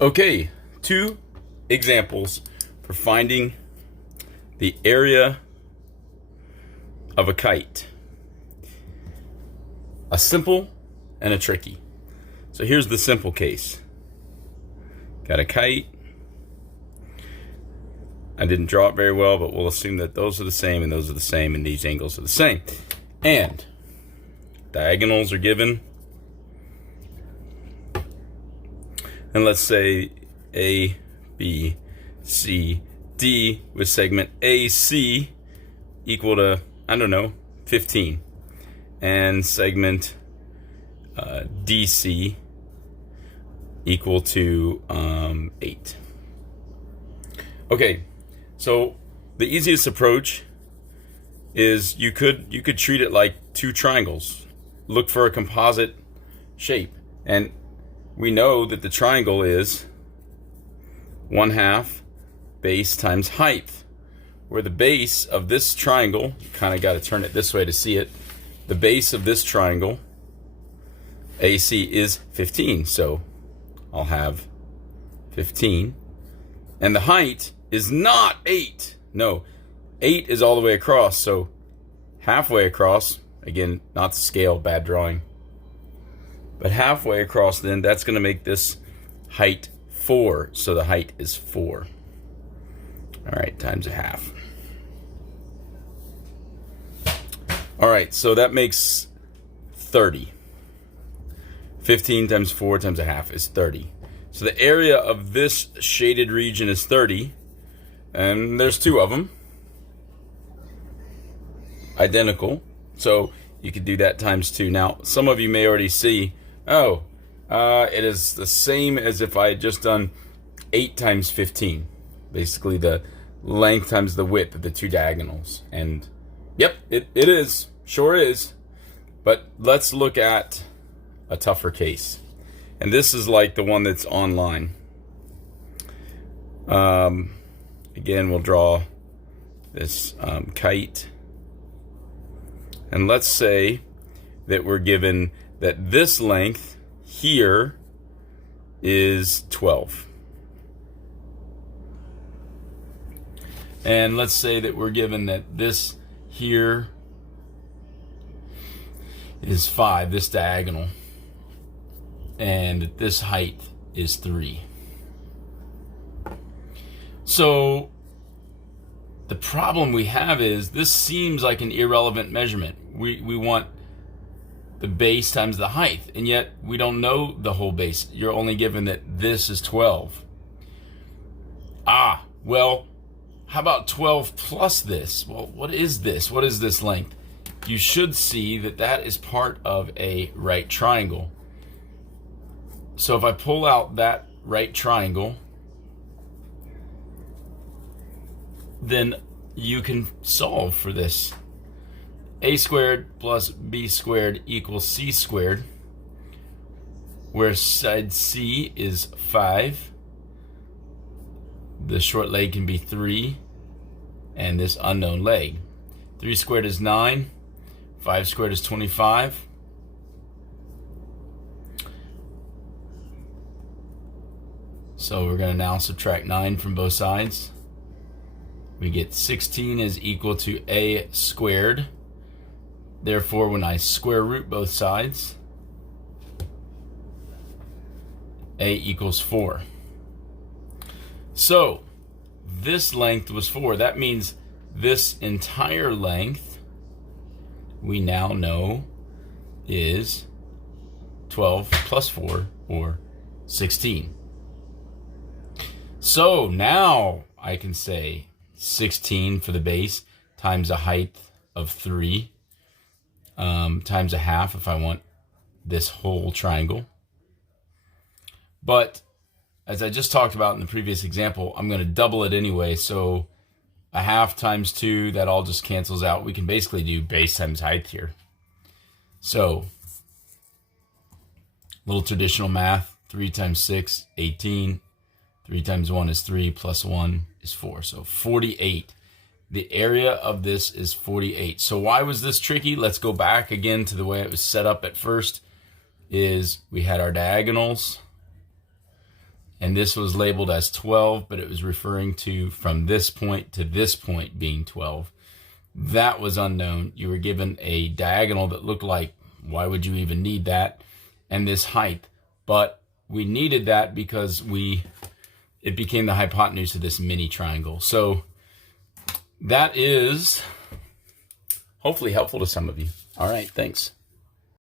Okay, two examples for finding the area of a kite. A simple and a tricky. So here's the simple case. Got a kite. I didn't draw it very well, but we'll assume that those are the same and those are the same and these angles are the same. And diagonals are given. And let's say A, B, C, D with segment AC equal to, I don't know, 15. And segment DC equal to 8. Okay, so the easiest approach is you could treat it like two triangles. Look for a composite shape. And we know that the triangle is 1/2 base times height. Where the base of this triangle, you kind of got to turn it this way to see it. The base of this triangle, AC, is 15. So I'll have 15. And the height is not 8. No, 8 is all the way across. So halfway across, again, not to scale, bad drawing. But halfway across, then, that's going to make this height 4. So the height is 4. All right, times a half. All right, so that makes 30. 15 times 4 times a half is 30. So the area of this shaded region is 30. And there's two of them. Identical. So you could do that times 2. Now, some of you may already see, it is the same as if I had just done 8 times 15. Basically the length times the width of the two diagonals. And yep, it is. Sure is. But let's look at a tougher case. And this is like the one that's online. Again, we'll draw this kite. And let's say that we're given that this length here is 12. And let's say that we're given that this here is 5, this diagonal, and that this height is 3. So the problem we have is this seems like an irrelevant measurement. We want the base times the height, and yet we don't know the whole base. You're only given that this is 12. Well, how about 12 plus this? Well, what is this? What is this length? You should see that that is part of a right triangle. So if I pull out that right triangle, then you can solve for this. A squared plus B squared equals C squared, where side C is 5. The short leg can be 3, and this unknown leg. 3 squared is 9. 5 squared is 25. So we're going to now subtract 9 from both sides. We get 16 is equal to A squared. Therefore, when I square root both sides, A equals 4. So this length was 4. That means this entire length we now know is 12 plus 4, or 16. So now I can say 16 for the base times a height of 3 times a half if I want this whole triangle. But as I just talked about in the previous example, I'm going to double it anyway. So a half times 2, that all just cancels out. We can basically do base times height here. So little traditional math, 3 times 6, 18. 3 times 1 is 3, plus 1 is 4. So 48. The area of this is 48. So why was this tricky? Let's go back again to the way it was set up at first. Is we had our diagonals, and this was labeled as 12, but it was referring to from this point to this point being 12. That was unknown. You were given a diagonal that looked like, why would you even need that? And this height. But we needed that because it became the hypotenuse of this mini triangle. So that is hopefully helpful to some of you. All right, thanks.